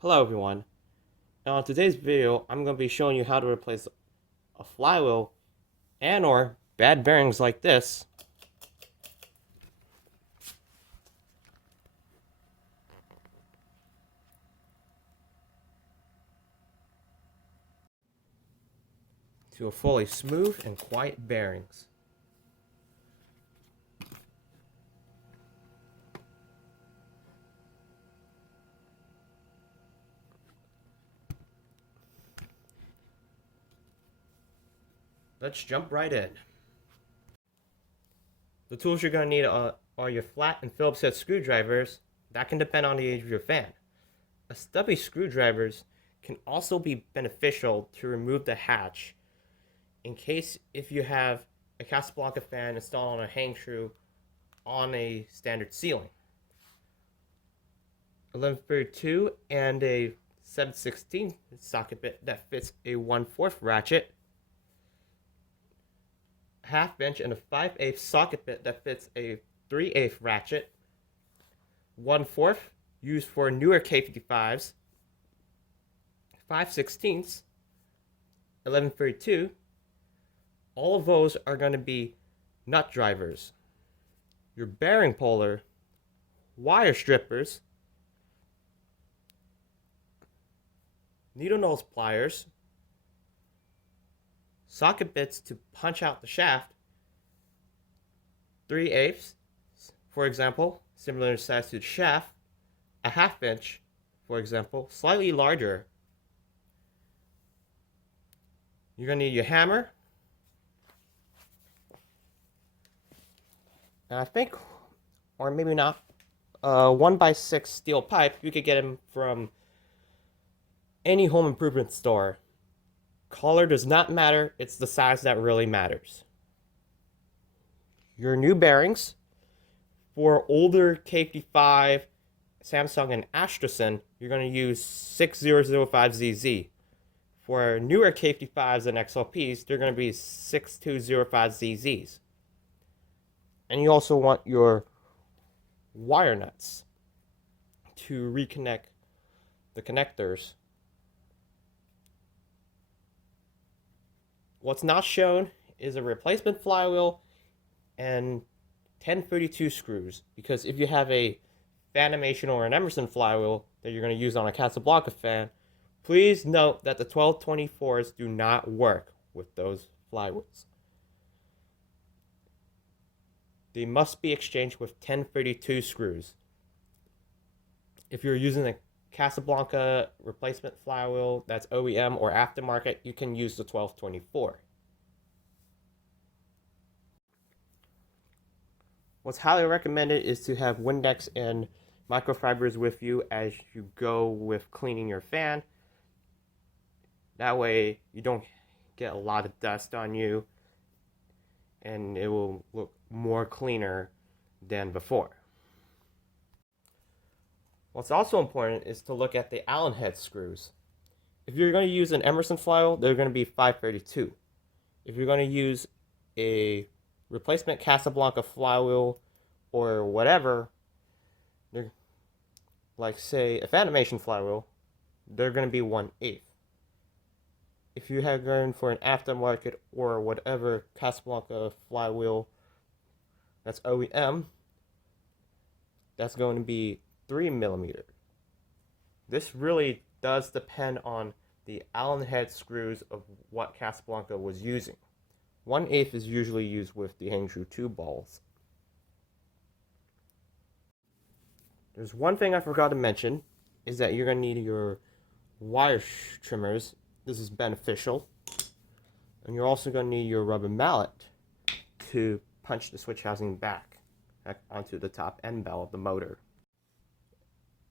Hello everyone. Now in today's video, I'm going to be showing you how to replace a flywheel and or bad bearings like this to a fully smooth and quiet bearings. Let's jump right in. The tools you're going to need are your flat and Phillips head screwdrivers. That can depend on the age of your fan. A stubby screwdrivers can also be beneficial to remove the hatch in case if you have a Casablanca fan installed on a hang screw on a standard ceiling. 1132 and a 7/16 socket bit that fits a 1/4 ratchet, a half inch and a 5/8 socket bit that fits a 3/8 ratchet, 1/4 used for newer K55s, 5/16, 1132. All of those are going to be nut drivers, your bearing puller, wire strippers, needle nose pliers, socket bits to punch out the shaft, 3/8, for example, similar in size to the shaft, a half inch, for example, slightly larger. You're going to need your hammer, and I think, or maybe not, 1x6 steel pipe. You could get them from any home improvement store. Color does not matter, it's the size that really matters. Your new bearings. For older K55, Samsung, and Astrasan, you're going to use 6005ZZ. For newer K55s and XLPs, they're going to be 6205ZZs. And you also want your wire nuts to reconnect the connectors. What's not shown is a replacement flywheel and 1032 screws, because if you have a Fanimation or an Emerson flywheel that you're going to use on a Casablanca fan, please note that the 1224s do not work with those flywheels. They must be exchanged with 1032 screws. If you're using a Casablanca replacement flywheel that's OEM or aftermarket, you can use the 1224. What's highly recommended is to have Windex and microfibers with you as you go with cleaning your fan. That way you don't get a lot of dust on you and it will look more cleaner than before. What's also important is to look at the Allen head screws. If you're going to use an Emerson flywheel, they're going to be 532. If you're going to use a replacement Casablanca flywheel or whatever, they're like say a Fanimation flywheel, they're going to be 1/8. If you have gone for an aftermarket or whatever Casablanca flywheel that's OEM, that's going to be 3mm. This really does depend on the Allen head screws of what Casablanca was using. 1/8 is usually used with the hang screw 2 balls. There's one thing I forgot to mention, is that you're going to need your wire trimmers. This is beneficial. And you're also going to need your rubber mallet to punch the switch housing back onto the top end bell of the motor.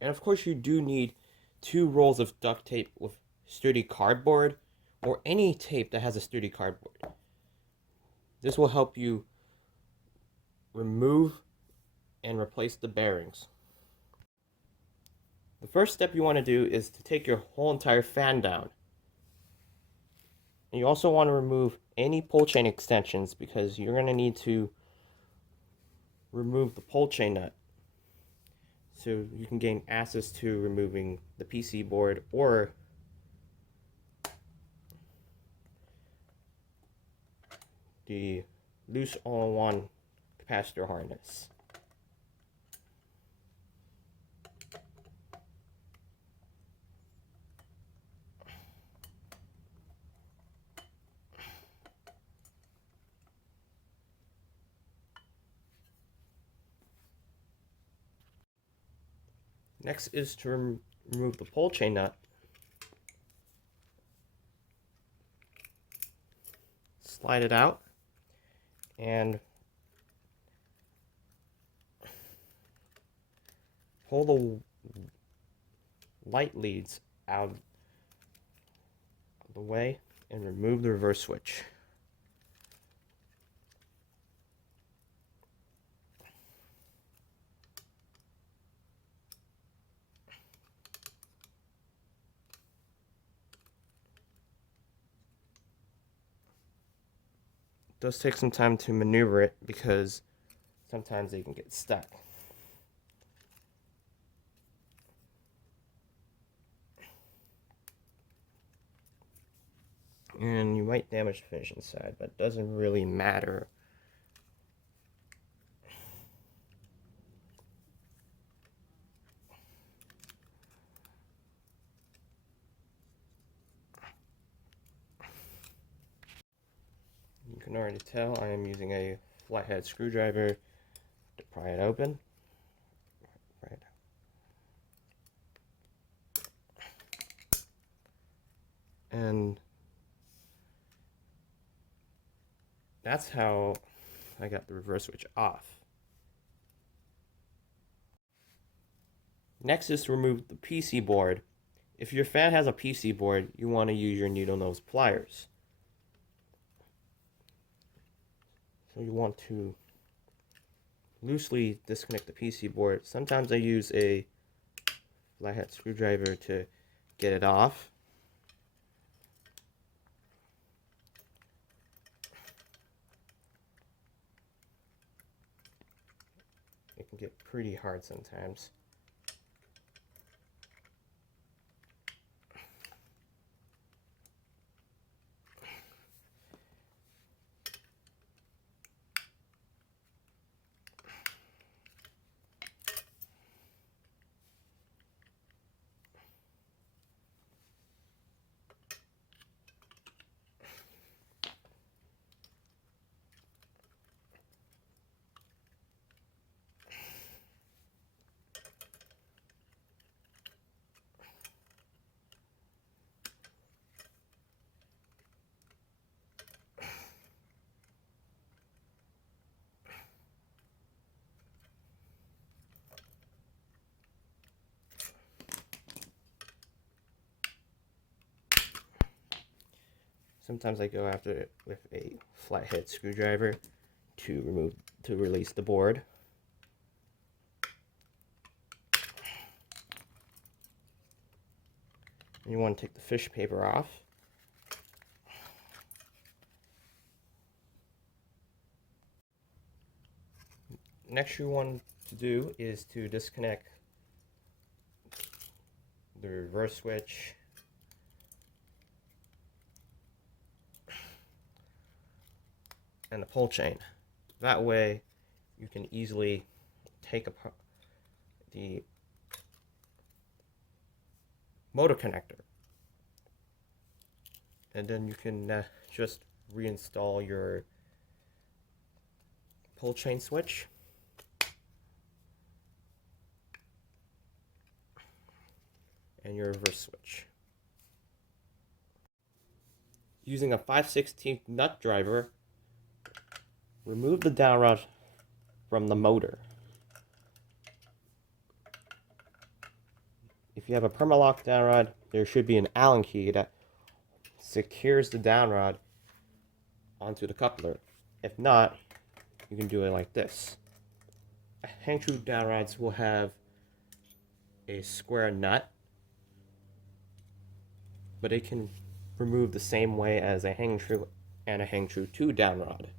And of course you do need 2 rolls of duct tape with sturdy cardboard or any tape that has a sturdy cardboard. This will help you remove and replace the bearings. The first step you want to do is to take your whole entire fan down. And you also want to remove any pull chain extensions because you're going to need to remove the pull chain nut. so you can gain access to removing the PC board or the loose all-in-one capacitor harness. Next is to remove the pull chain nut. Slide it out and pull the light leads out of the way and remove the reverse switch. It does take some time to maneuver it because sometimes they can get stuck. And you might damage the finish inside, but it doesn't really matter. You can already tell I am using a flathead screwdriver to pry it open. Right. And that's how I got the reverse switch off. Next is to remove the PC board. If your fan has a PC board, you want to use your needle nose pliers. So you want to loosely disconnect the PC board. Sometimes I use a flathead screwdriver to get it off. It can get pretty hard sometimes. Sometimes I go after it with a flathead screwdriver to release the board. And you want to take the fish paper off. Next you want to do is to disconnect the reverse switch and the pull chain. That way you can easily take apart the motor connector, and then you can just reinstall your pull chain switch and your reverse switch. Using a 5/16 nut driver, remove the dowel rod from the motor. If you have a Permalock dowel rod, there should be an Allen key that secures the dowel rod onto the coupler. If not, you can do it like this. Hang true dowel rods will have a square nut, but it can remove the same way as a hang true and a hang true 2 dowel rod.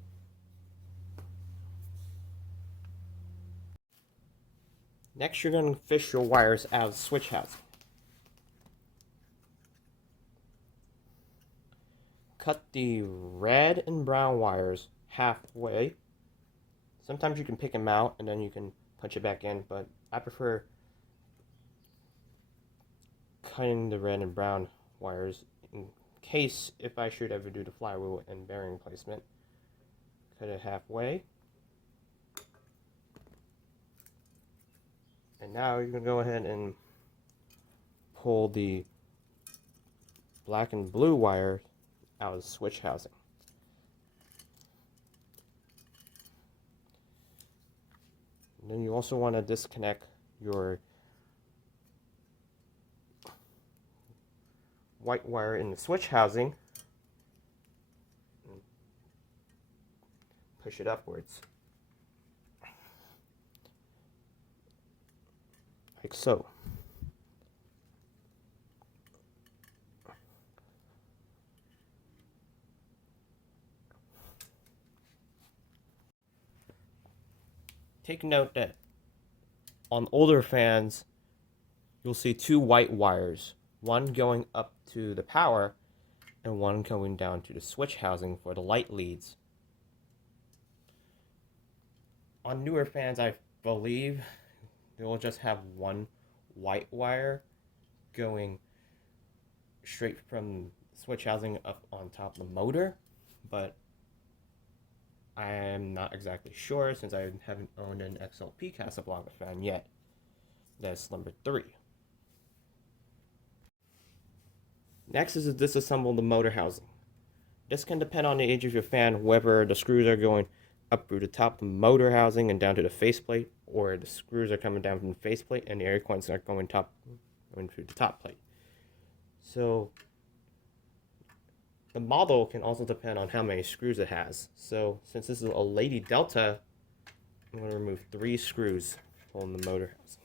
Next, you're going to fish your wires out of the switch housing. Cut the red and brown wires halfway. Sometimes you can pick them out and then you can punch it back in, but I prefer cutting the red and brown wires in case if I should ever do the flywheel and bearing placement. Cut it halfway. And now you're going to go ahead and pull the black and blue wire out of the switch housing. And then you also want to disconnect your white wire in the switch housing. Push it upwards. Like so. Take note that on older fans, you'll see two white wires, one going up to the power and one going down to the switch housing for the light leads. On newer fans, I believe they will just have one white wire going straight from switch housing up on top of the motor, but I am not exactly sure since I haven't owned an XLP Casablanca fan yet. That's Slumber 3. Next is to disassemble the motor housing. This can depend on the age of your fan, whether the screws are going up through the top of the motor housing and down to the faceplate, or the screws are coming down from the faceplate and the air coins are going through the top plate. So the model can also depend on how many screws it has. So since this is a Lady Delta, I'm going to remove 3 screws holding the motor housing.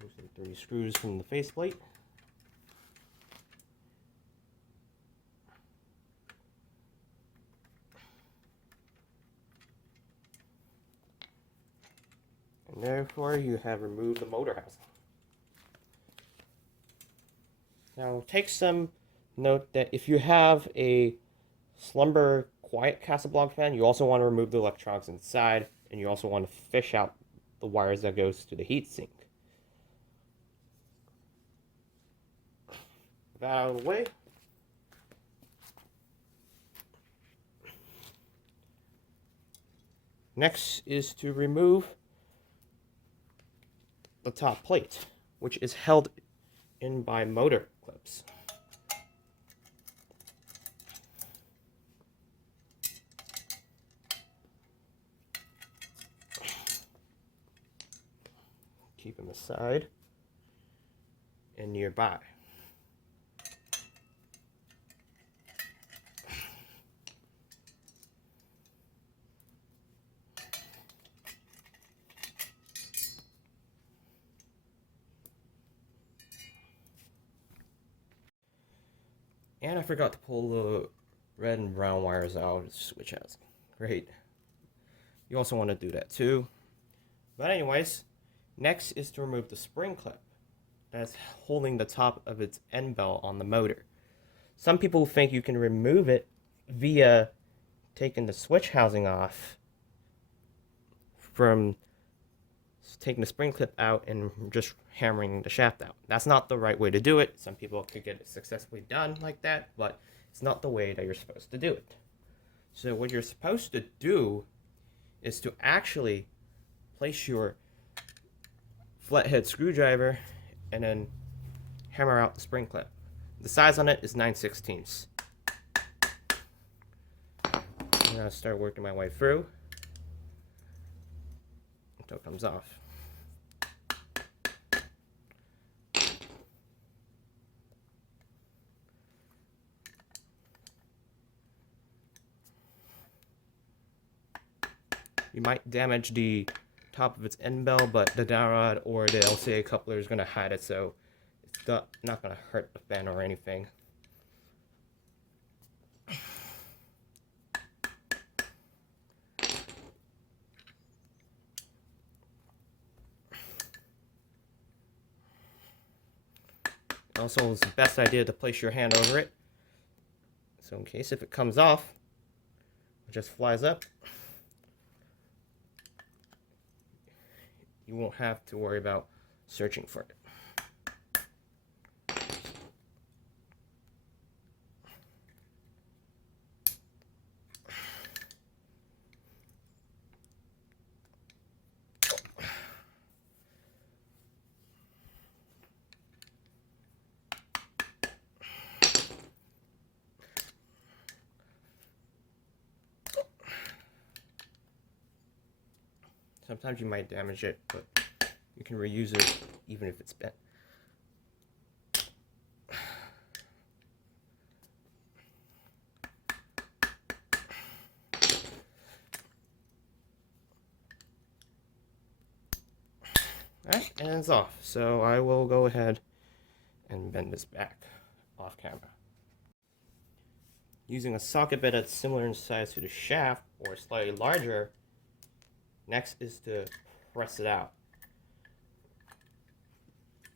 Remove 3 screws from the faceplate. And therefore you have removed the motor housing. Now take some note that if you have a SlumberQuiet Casablanca fan, you also want to remove the electronics inside, and you also want to fish out the wires that goes to the heatsink. With that out of the way, next is to remove the top plate, which is held in by motor clips. Keep them aside and nearby. And I forgot to pull the red and brown wires out of the switch housing. Great. You also want to do that too. But anyways, next is to remove the spring clip that's holding the top of its end bell on the motor. Some people think you can remove it via taking the switch housing off from taking the spring clip out and just hammering the shaft out. That's not the right way to do it. Some people could get it successfully done like that, but it's not the way that you're supposed to do it. So what you're supposed to do is to actually place your flathead screwdriver and then hammer out the spring clip. The size on it is 9/16. I'm gonna start working my way through until it comes off. You might damage the top of its end bell, but the dowel rod or the LCA coupler is going to hide it, so it's not going to hurt the fan or anything. Also, it's the best idea to place your hand over it. So in case if it comes off, it just flies up. You won't have to worry about searching for it. Sometimes you might damage it, but you can reuse it even if it's bent. Alright, and it's off. So I will go ahead and bend this back off camera. Using a socket bit that's similar in size to the shaft or slightly larger, next is to press it out.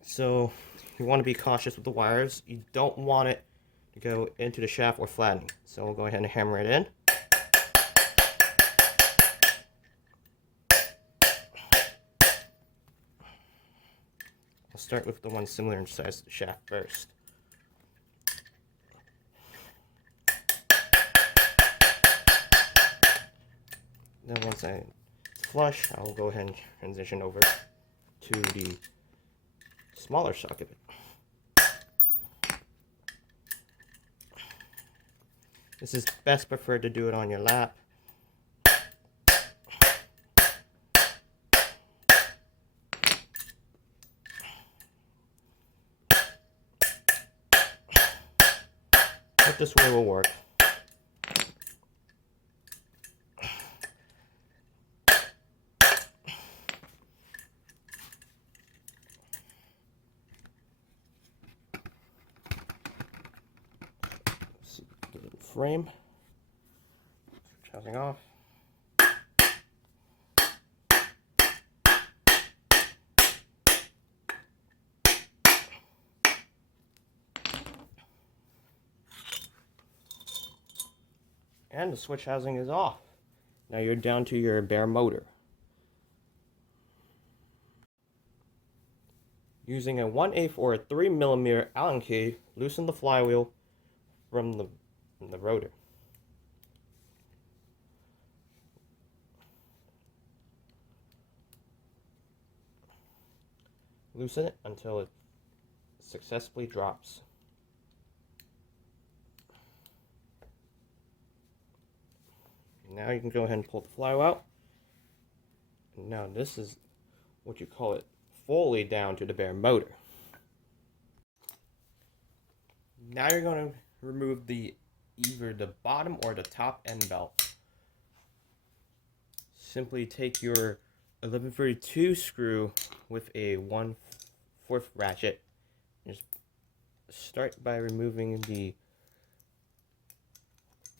So you want to be cautious with the wires. You don't want it to go into the shaft or flattening. So we'll go ahead and hammer it in. I'll start with the one similar in size to the shaft first. Then once it's flush, I'll go ahead and transition over to the smaller socket bit. This is best preferred to do it on your lap. But this way will work. Let's see, get it in frame. Switch housing off. And the switch housing is off. Now you're down to your bare motor. Using a 1/8 or a 3mm Allen key, loosen the flywheel from the rotor. Loosen it until it successfully drops. Now you can go ahead and pull the flywheel out. Now this is what you call it, fully down to the bare motor. Now you're going to remove either the bottom or the top end belt. Simply take your 1132 screw with a 1/4 ratchet. Just start by removing the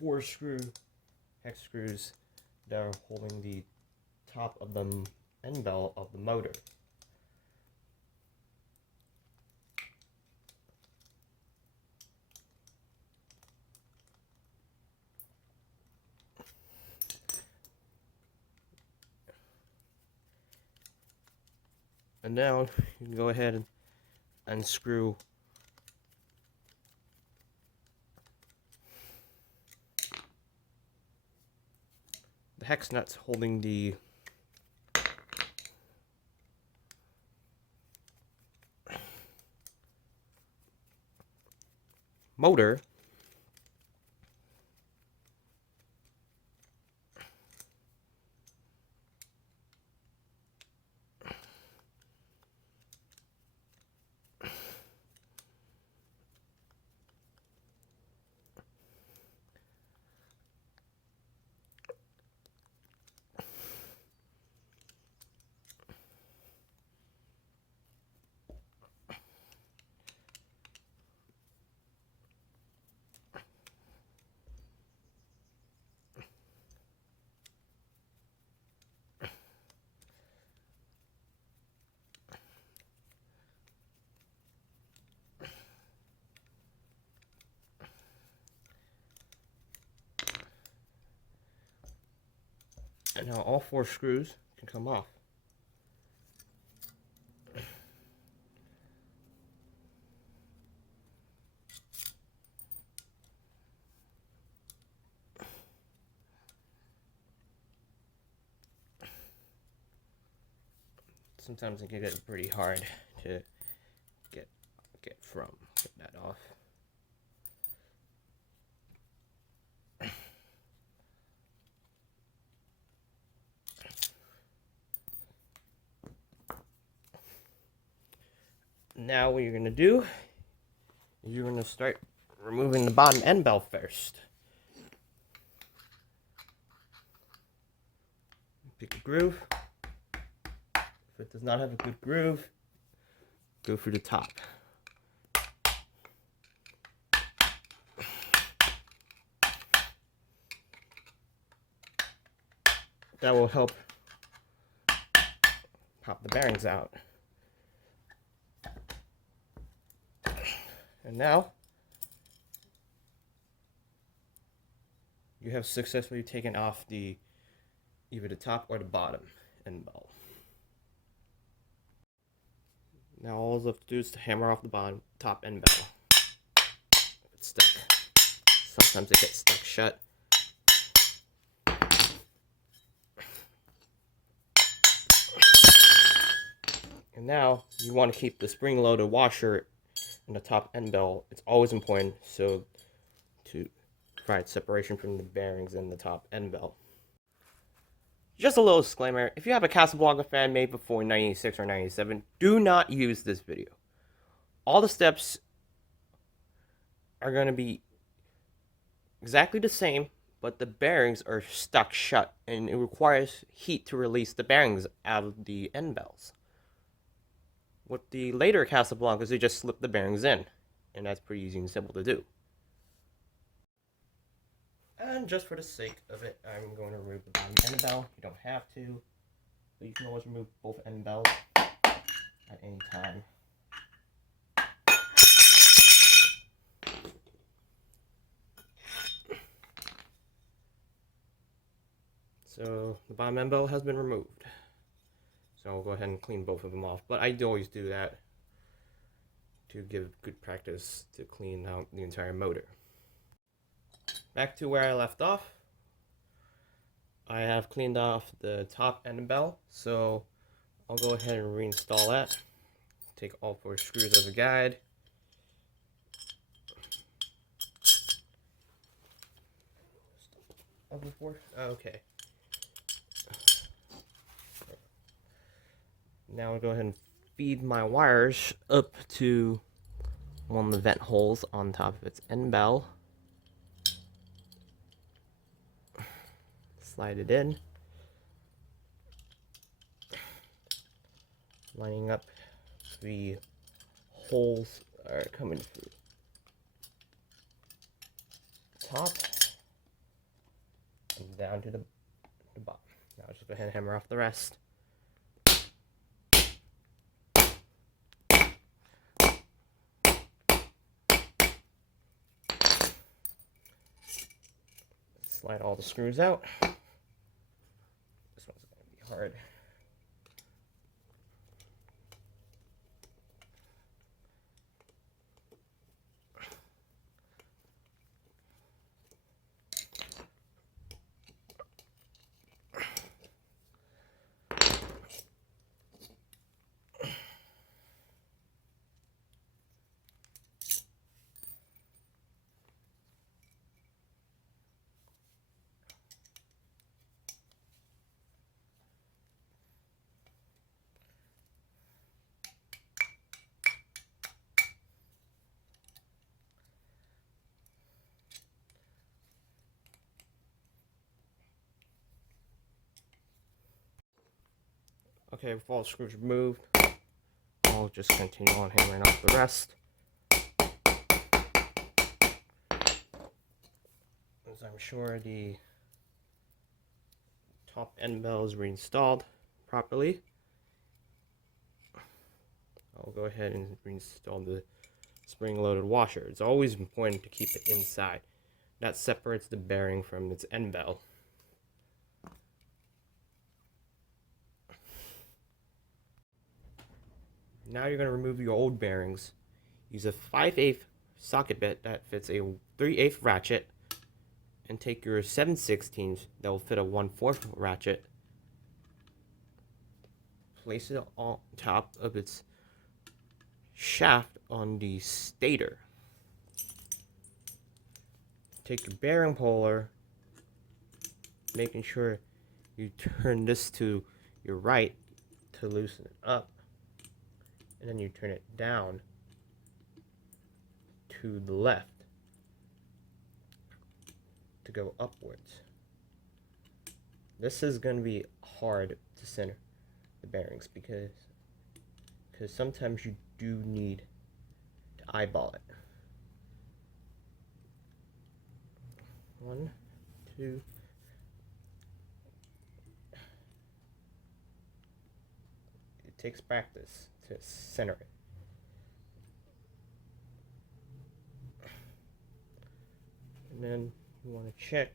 4 hex screws that are holding the top of the end belt of the motor. And now you can go ahead and unscrew the hex nuts holding the motor. And now all 4 screws can come off. Sometimes it can get pretty hard to get that off. Now what you're going to do is you're going to start removing the bottom end bell first. Pick a groove. If it does not have a good groove, go for the top. That will help pop the bearings out. And now you have successfully taken off either the top or the bottom end bell. Now all you have to do is to hammer off the top end bell. If it's stuck. Sometimes it gets stuck shut. And now you want to keep the spring-loaded washer in the top end bell. It's always important to provide separation from the bearings in the top end bell. Just a little disclaimer, if you have a Casablanca fan made before 1986 or 1997, do not use this video. All the steps are going to be exactly the same, but the bearings are stuck shut, and it requires heat to release the bearings out of the end bells. With the later Casablancas, they just slip the bearings in, and that's pretty easy and simple to do. And just for the sake of it, I'm going to remove the bottom end bell. You don't have to, but you can always remove both end bells at any time. So the bottom end bell has been removed. So I'll go ahead and clean both of them off. But I always do that to give good practice to clean out the entire motor. Back to where I left off. I have cleaned off the top end bell. So I'll go ahead and reinstall that. Take all 4 screws as a guide. Okay. Now I'll go ahead and feed my wires up to one of the vent holes on top of its end bell. Slide it in. Lining up the holes are coming through the top and down to the bottom. Now I'll just go ahead and hammer off the rest. Slide all the screws out. This one's going to be hard. Okay, with all the screws removed, I'll just continue on hammering off the rest. As I'm sure the top end bell is reinstalled properly, I'll go ahead and reinstall the spring-loaded washer. It's always important to keep it inside. That separates the bearing from its end bell. Now you're going to remove your old bearings. Use a 5/8 socket bit that fits a 3/8 ratchet, and take your 7/16 that will fit a 1/4 ratchet. Place it on top of its shaft on the stator. Take your bearing puller, making sure you turn this to your right to loosen it up, and then you turn it down to the left to go upwards. This is going to be hard to center the bearings because sometimes you do need to eyeball it. 1, 2. It takes practice to center it. And then you want to check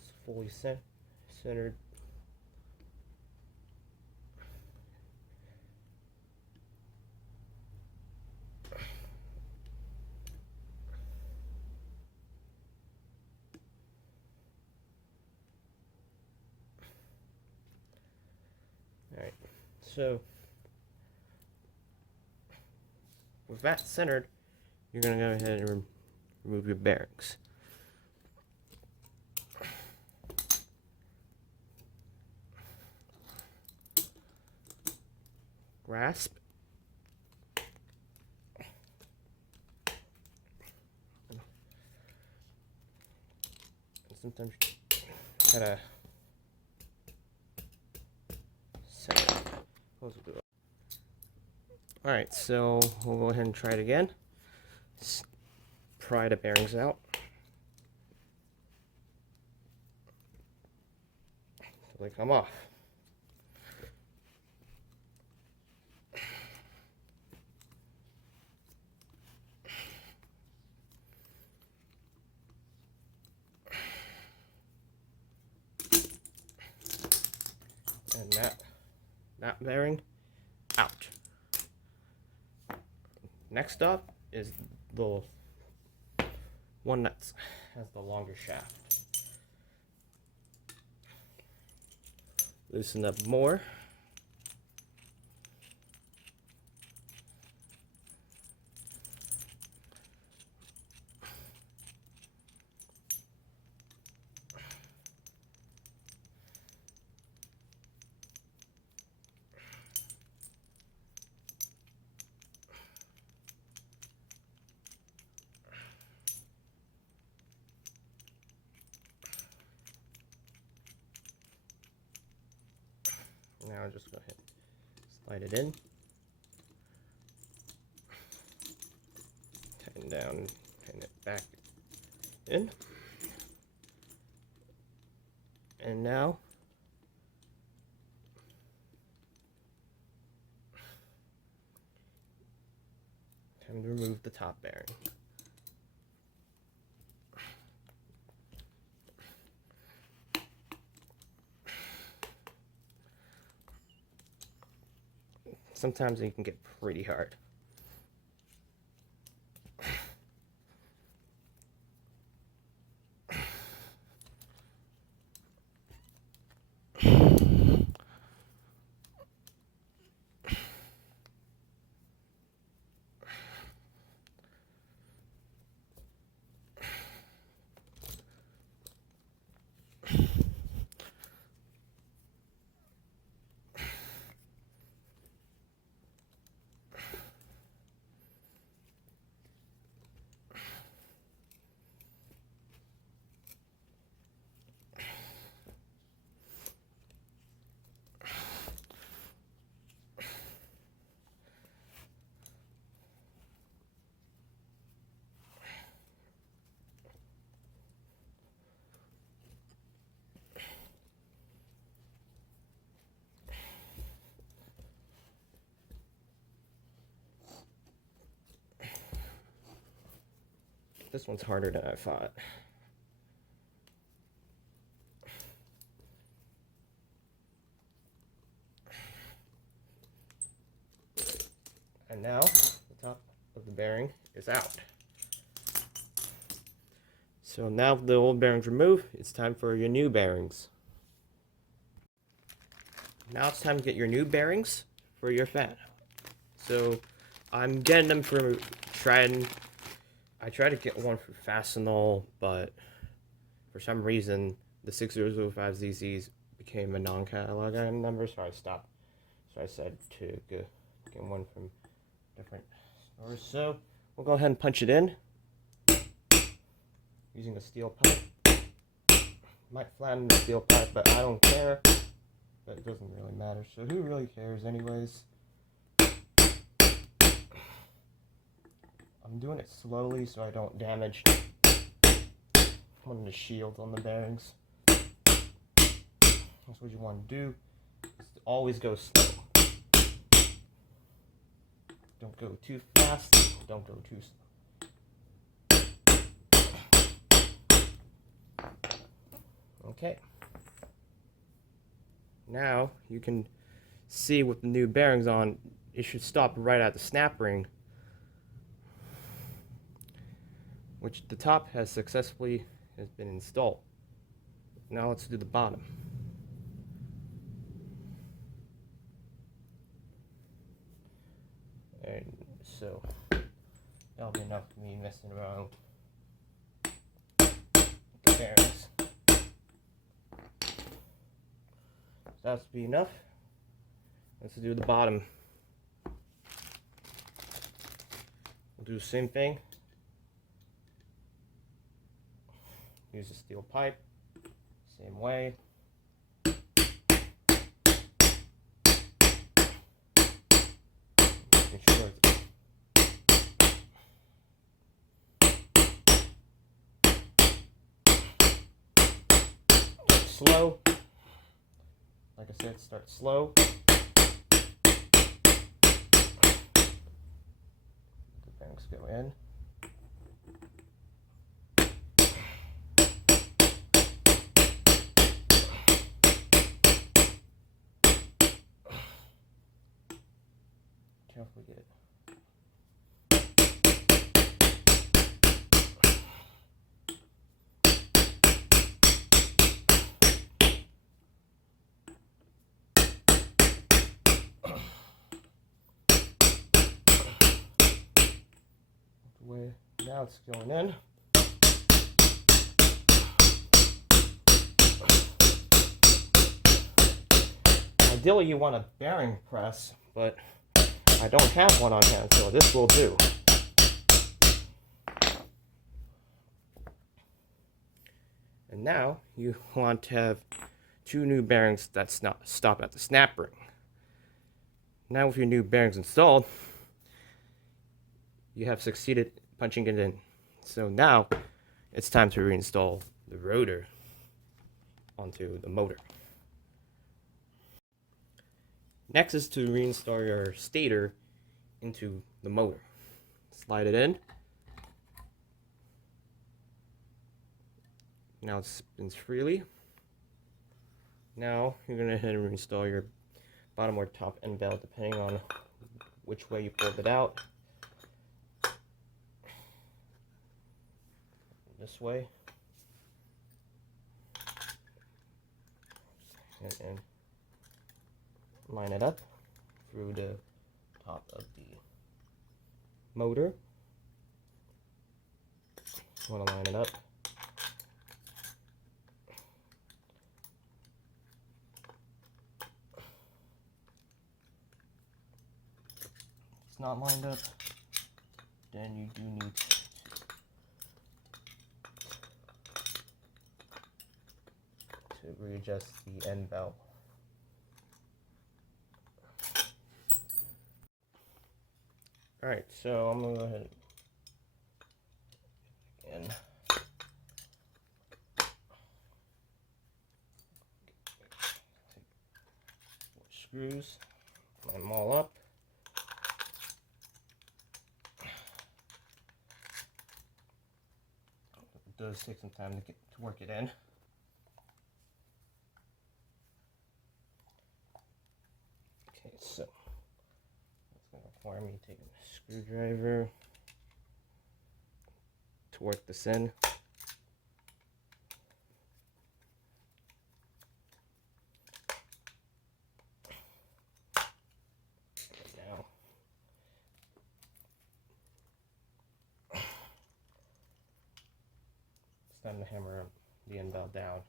it's fully centered. Alright, so with that centered, you're going to go ahead and remove your bearings. Grasp. And sometimes you gotta center it. Alright, so we'll go ahead and try it again. Pry the bearings out. So they come off. And that bearing out. Next up is the one that has the longer shaft. Loosen up more. Now just go ahead and slide it in. Tighten down, tighten it back in. And now time to remove the top bearing. Sometimes it can get pretty hard. This one's harder than I thought. And now the top of the bearing is out. So now the old bearings removed, it's time for your new bearings. Now it's time to get your new bearings for your fan. So I'm getting them for I tried to get one for Fastenal, but for some reason the 6005ZZs became a non-catalog item number, so I stopped. So I said to get one from different stores. So we'll go ahead and punch it in using a steel pipe. Might flatten the steel pipe, but I don't care. But it doesn't really matter. So who really cares anyways? I'm doing it slowly so I don't damage one of the shields on the bearings. That's what you want to do. Is to always go slow. Don't go too fast. Don't go too slow. Okay. Now you can see with the new bearings on, it should stop right at the snap ring, which the top has successfully been installed. Now let's do the bottom. And so that'll be enough for me messing around with the bearings. So that's be enough. Let's do the bottom. We'll do the same thing. Use a steel pipe, same way. Making sure it's slow. Like I said, start slow. The bearings go in. Carefully get it. Now it's going in. Ideally you want a bearing press, but I don't have one on hand, so this will do. And now you want to have two new bearings that stop at the snap ring. Now with your new bearings installed, you have succeeded punching it in. So now it's time to reinstall the rotor onto the motor. Next is to reinstall your stator into the motor. Slide it in. Now it spins freely. Now you're going to head and reinstall your bottom or top end belt depending on which way you pulled it out. This way. And line it up through the top of the motor. Want to line it up. If it's not lined up, then you do need to readjust the end belt. Alright, so I'm going to go ahead and screws, line them all up. It does take some time to work it in. Okay, so that's going to require me to take a screwdriver to work this in. Now, it's time to hammer the end bell down.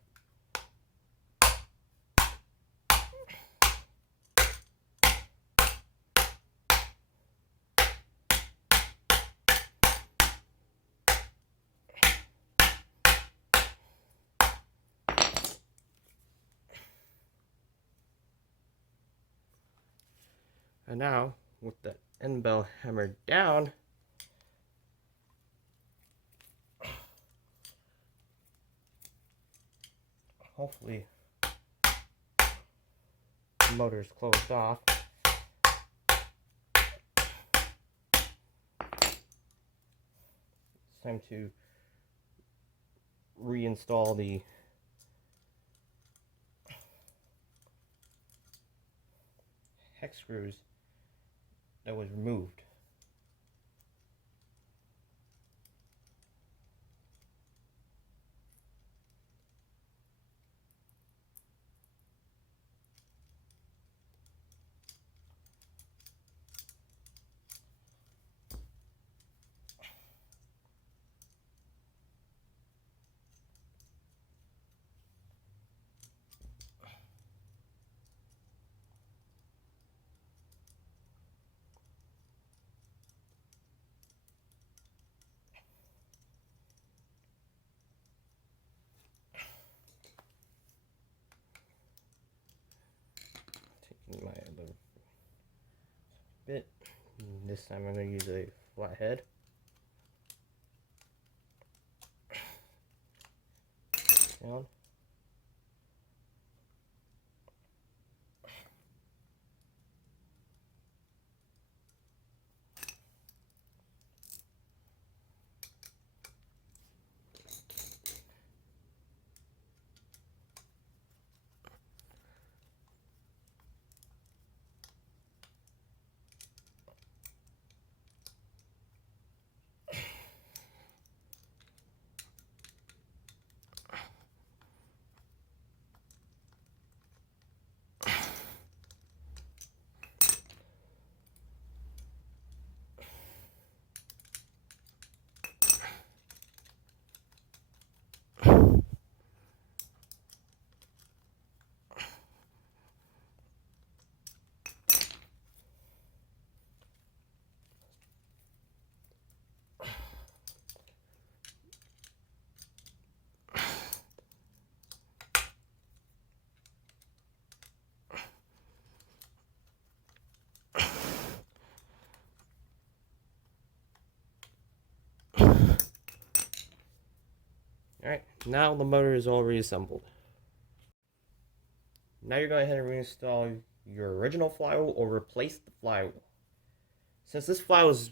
And now, with the end bell hammered down, hopefully the motor is closed off. It's time to reinstall the hex screws that was removed. Taking my other bit. This time I'm going to use a flathead. Down. Alright, now the motor is all reassembled. Now you're going to go ahead and reinstall your original flywheel or replace the flywheel. Since this flywheel is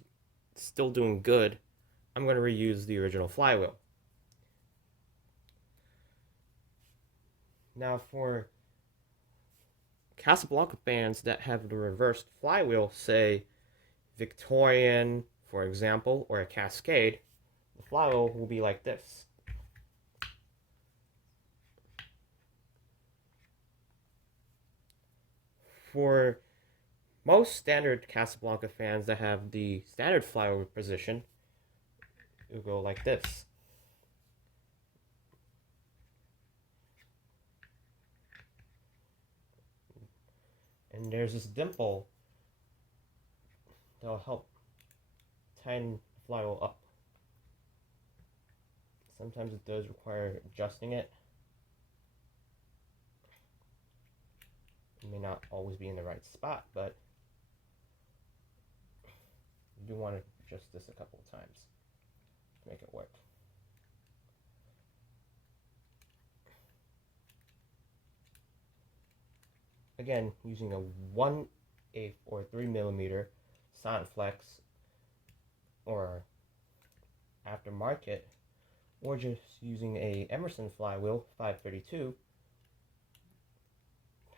still doing good, I'm going to reuse the original flywheel. Now for Casablanca fans that have the reversed flywheel, say Victorian, for example, or a Cascade, the flywheel will be like this. For most standard Casablanca fans that have the standard flywheel position, it will go like this. And there's this dimple that will help tighten the flywheel up. Sometimes it does require adjusting it. It may not always be in the right spot, but you do want to adjust this a couple of times to make it work. Again, using a 1/8 or 3mm Sonflex or aftermarket, or just using a Emerson flywheel 532,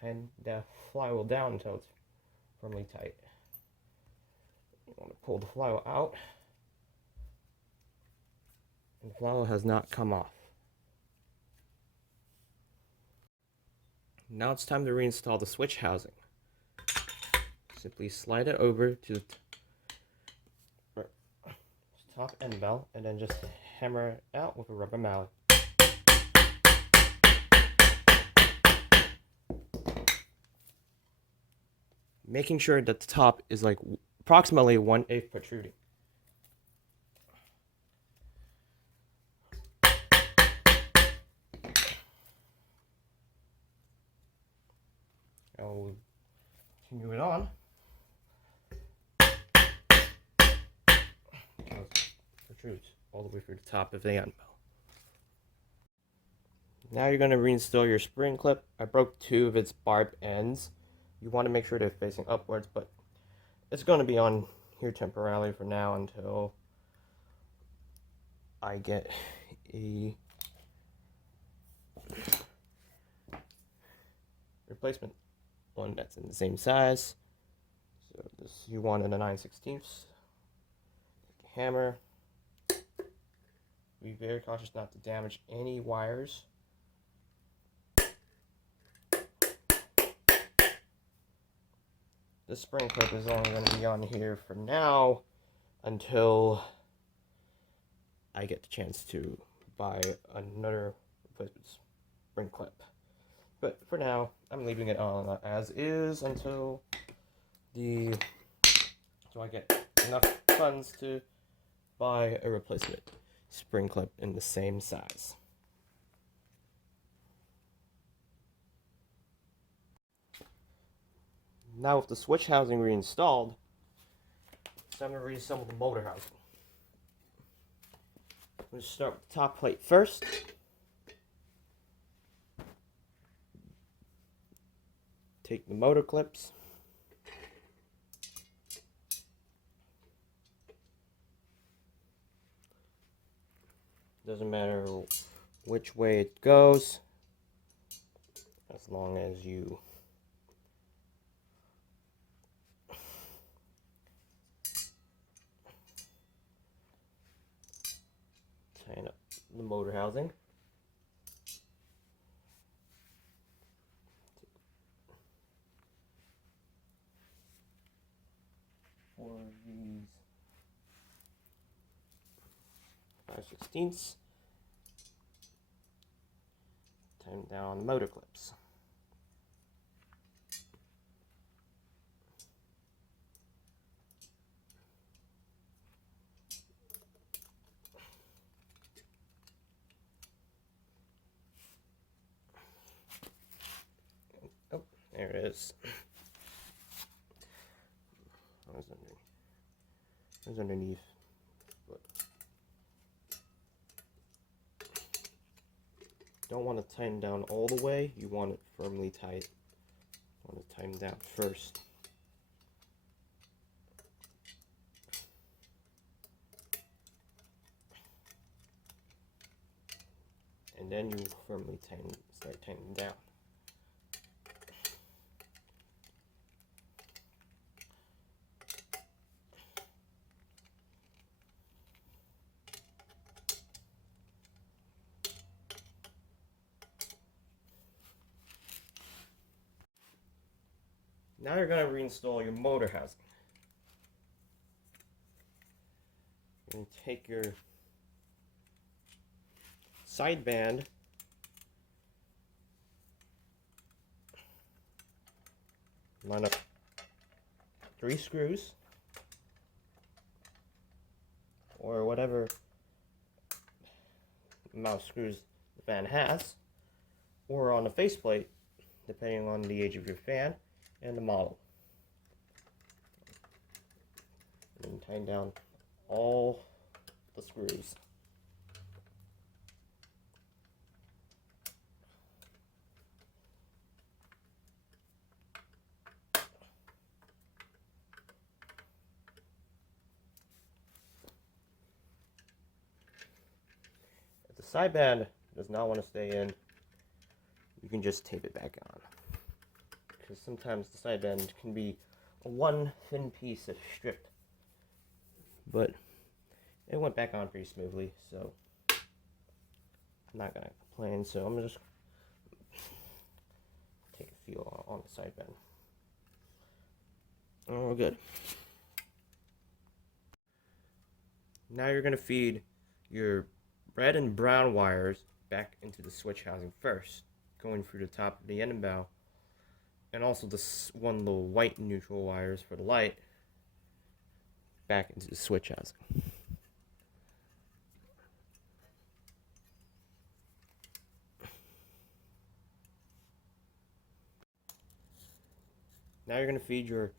and the flywheel down until it's firmly tight. You want to pull the flywheel out. And the flywheel has not come off. Now it's time to reinstall the switch housing. Simply slide it over to the top end bell and then just hammer it out with a rubber mallet. Making sure that the top is like approximately 1/8 protruding. I'll continue it on. It protrudes all the way through the top of the end bell. Now you're going to reinstall your spring clip. I broke 2 of its barbed ends. You want to make sure they're facing upwards, but it's going to be on here temporarily for now until I get a replacement one that's in the same size. So this you want in a 9/16. Hammer. Be very cautious not to damage any wires. The spring clip is only going to be on here for now until I get the chance to buy another replacement spring clip. But for now, I'm leaving it on as is until so I get enough funds to buy a replacement spring clip in the same size. Now with the switch housing reinstalled, it's time to reassemble the motor housing. We'll start with the top plate first. Take the motor clips. Doesn't matter which way it goes, as long as you tighten up the motor housing. For these 5/16, tighten down the motor clips. Oh, there it is. It was underneath. But don't want to tighten down all the way. You want it firmly tight. You want to tighten down first. And then you firmly start tightening down. Now you're going to reinstall your motor housing. You're going to take your side band line up 3 screws or whatever amount of screws the fan has, or on the faceplate depending on the age of your fan and the model. And then tighten down all the screws. If the side band does not want to stay in, you can just tape it back on. Because sometimes the side band can be one thin piece of stripped but it went back on pretty smoothly, so I'm not gonna complain. So I'm gonna just take a feel on the side bend. Oh, good. Now you're gonna feed your red and brown wires back into the switch housing first, going through the top of the end bow, and also this one little white neutral wires for the light back into the switch housing. Now you're going to feed your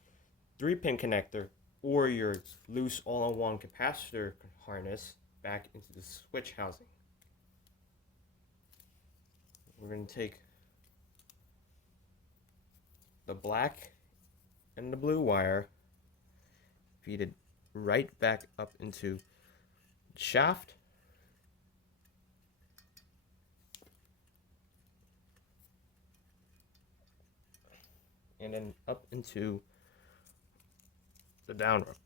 3-pin connector or your loose all-in-one capacitor harness back into the switch housing. We're going to take the black and the blue wire, feed it right back up into the shaft, and then up into the down road.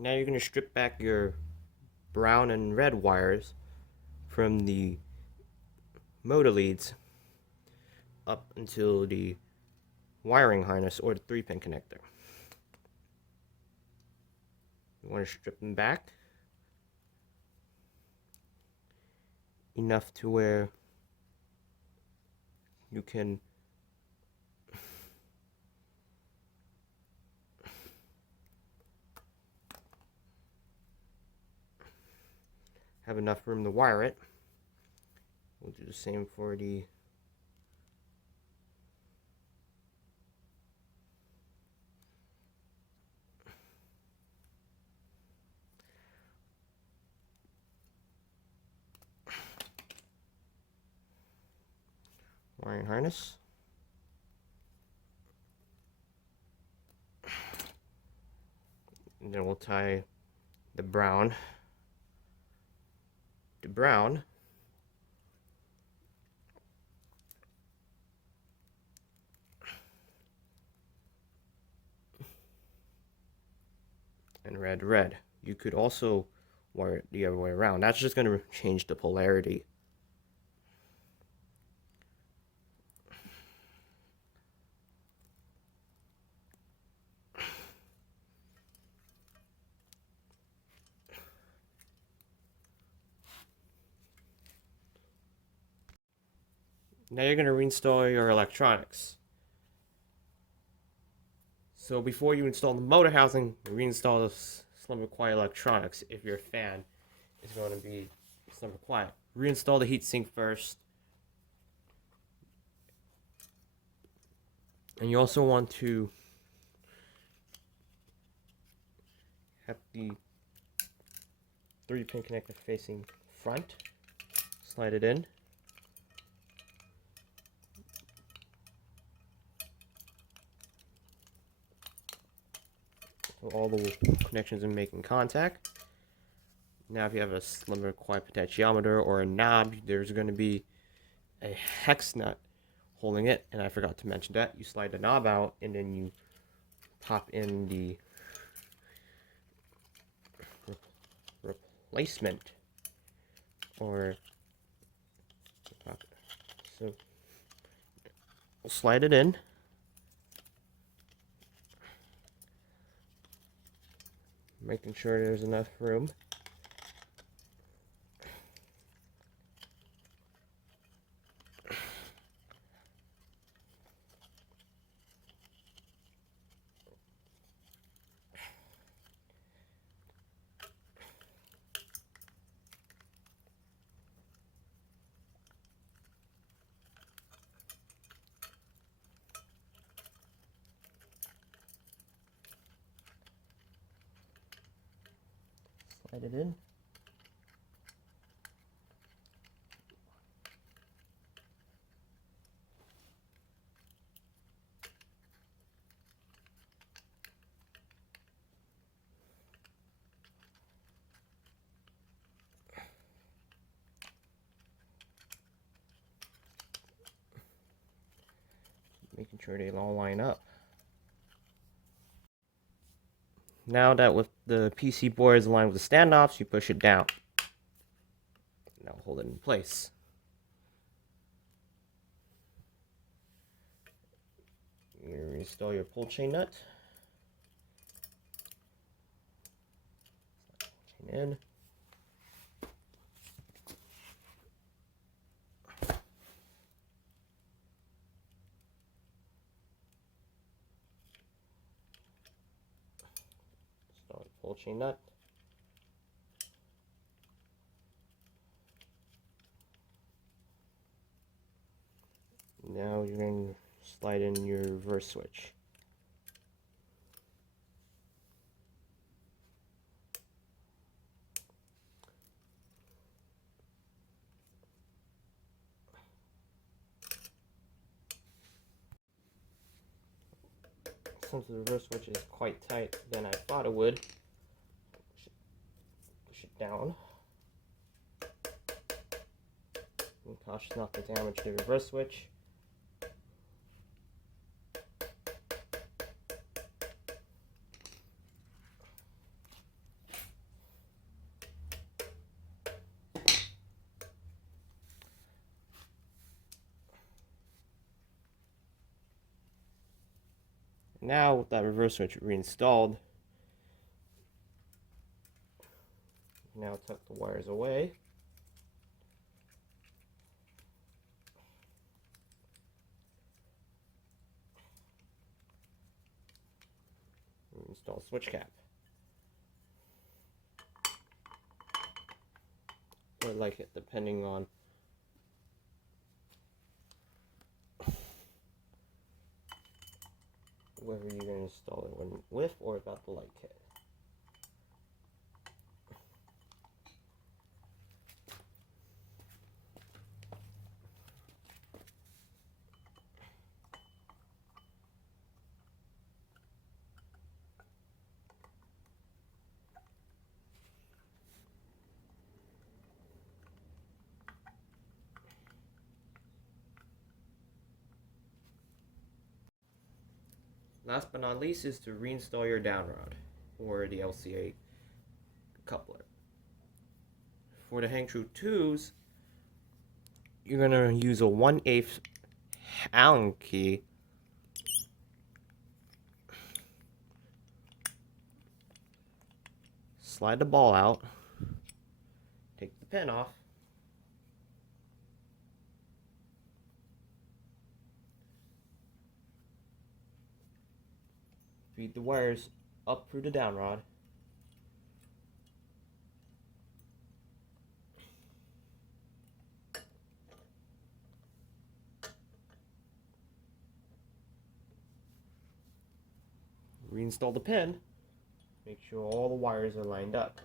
Now you're going to strip back your brown and red wires from the motor leads up until the wiring harness or the 3-pin connector. You want to strip them back enough to where you can have enough room to wire it. We'll do the same for the wiring harness. And then we'll tie the brown to brown. And red to red. You could also wire it the other way around. That's just going to change the polarity. Now you're going to reinstall your electronics. So before you install the motor housing, reinstall the SlumberQuiet electronics. If your fan is going to be SlumberQuiet, reinstall the heatsink first. And you also want to have the 3-pin connector facing front. Slide it in. So all the connections are making contact. Now if you have a SlumberQuiet potentiometer or a knob, there's going to be a hex nut holding it, and I forgot to mention that. You slide the knob out and then you pop in the replacement, or so we'll slide it in. Making sure there's enough room. Slide it in. sure they all line up. Now that with the PC board is aligned with the standoffs, you push it down. Now hold it in place. You install your pull chain nut. Chain in. Install your pull chain nut. Now you're going to slide in your reverse switch. Since the reverse switch is quite tight than I thought it would, push it down. Be cautious not to damage the reverse switch. Now with that reverse switch reinstalled, now tuck the wires away. Install switch cap. Or like it, depending on whether you're going to install it with or without the light kit. Last but not least is to reinstall your down rod or the LCA coupler. For the hang true 2s, you're going to use a 1/8 Allen key slide the ball out, take the pin off, feed the wires up through the down rod, reinstall the pin, make sure all the wires are lined up.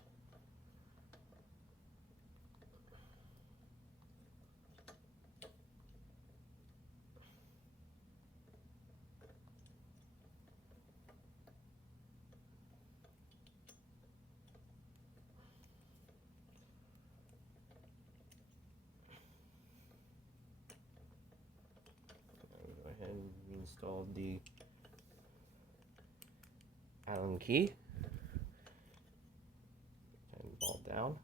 Go ahead and reinstall the Allen key. Tighten the ball down.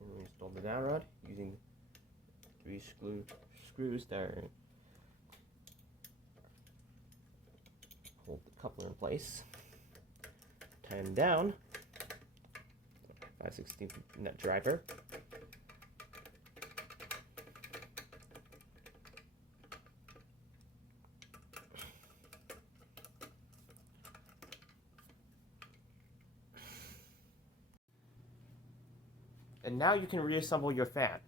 And reinstall the down rod using 3 screws that hold the coupler in place. Tie them down. 5/16 nut driver. And now you can reassemble your fan.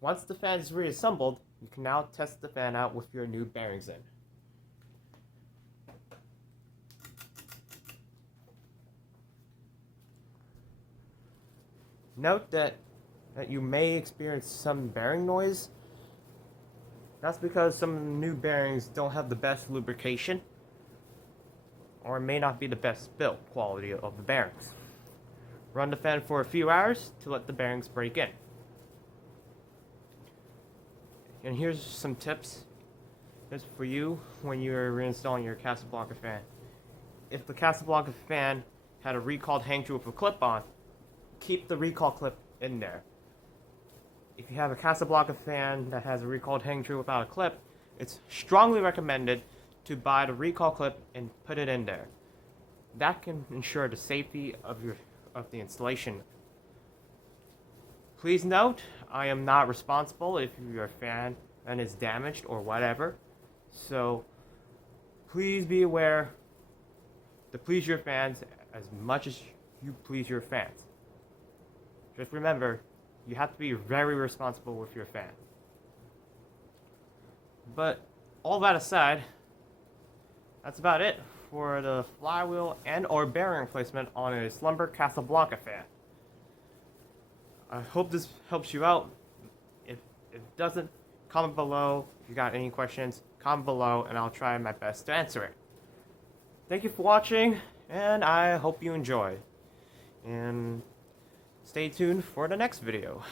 Once the fan is reassembled, you can now test the fan out with your new bearings in. Note that you may experience some bearing noise. That's because some new bearings don't have the best lubrication. or it may not be the best build quality of the bearings. Run the fan for a few hours to let the bearings break in. And here's some tips for you when you're reinstalling your Casablanca fan. If the Casablanca fan had a recalled hang tool with a clip on, keep the recall clip in there. If you have a Casablanca fan that has a recalled hang tool without a clip, it's strongly recommended to buy the recall clip and put it in there. That can ensure the safety of the installation. Please note, I am not responsible if your fan and is damaged or whatever. So please be aware to please your fans as much as you please your fans. Just remember, you have to be very responsible with your fan. But all that aside, that's about it for the flywheel and or bearing replacement on a Slumber Casablanca fan. I hope this helps you out. If it doesn't, comment below. If you got any questions, comment below and I'll try my best to answer it. Thank you for watching, and I hope you enjoyed. And stay tuned for the next video.